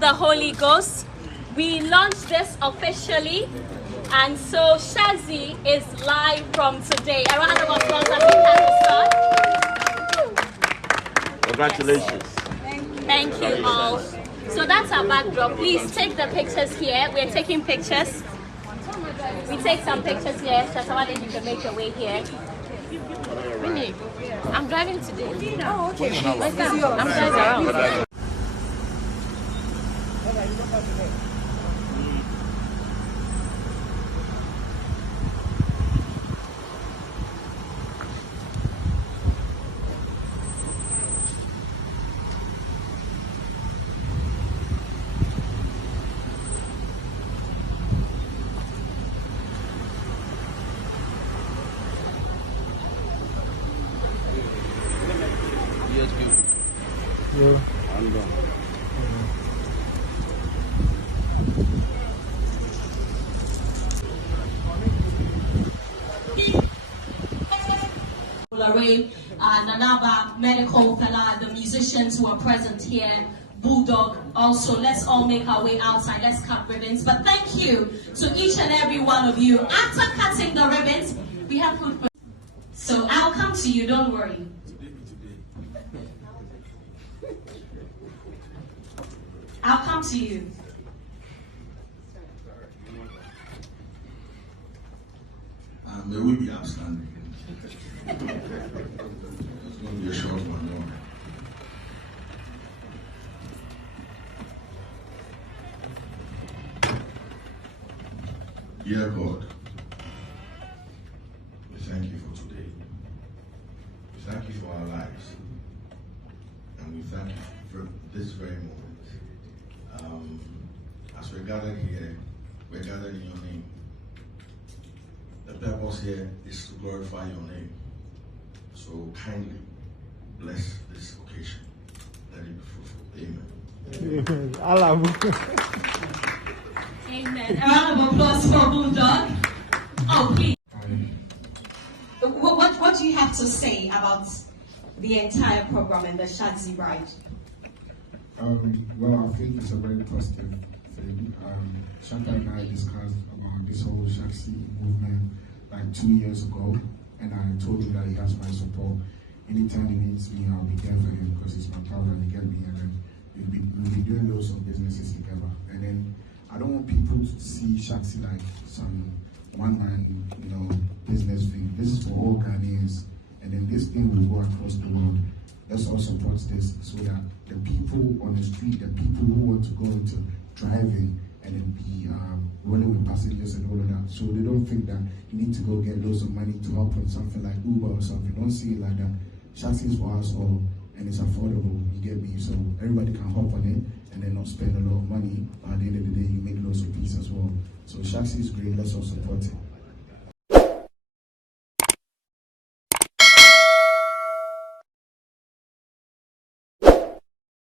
the Holy Ghost. We launched this officially, and so Shaxi is live from today. A round of applause as we can start. Congratulations. Yes. Thank you all. So that's our backdrop. Please take the pictures here. We're taking pictures. We take some pictures here. Shatta Wale, you can make your way here. Winnie, I'm driving today. Oh, okay. I'm driving around. And another medical fella, the musicians who are present here, Bulldog. Also, let's all make our way outside. Let's cut ribbons. But thank you to each and every one of you. After cutting the ribbons, we have food for. So I'll come to you. Don't worry. I'll come to you. May we be outstanding. It's going to be a short one, no? Dear God, we thank you for today. We thank you for our lives. And we thank you for this very moment. As we're gathered here, we're gathered in your name. The purpose here is to glorify your name. So kindly bless this occasion. Let it be fruitful. Amen. Amen. A round of applause for Bulldog. Oh, please. What do you have to say about the entire program and the Shaxi ride? Well, I think it's a very positive thing. Shatta and I discussed about this whole Shaxi movement like 2 years ago, and I told him that he has my support. Anytime he needs me, I'll be there for him because he's my brother and he get me, and then we'll be doing loads of businesses together. And then I don't want people to see Shaxi like some one-man, business thing. This is for all Ghanaians, and then this thing will go across the world. Let's all support this so that the people on the street, the people who want to go into driving and then be running with passengers and all of that, so they don't think that you need to go get loads of money to help on something like Uber or something. Don't see it like that. Shaxi is for us all, and it's affordable, you get me? So everybody can hop on it and then not spend a lot of money, but at the end of the day, you make loads of peace as well. So Shaxi is great, let's all support it.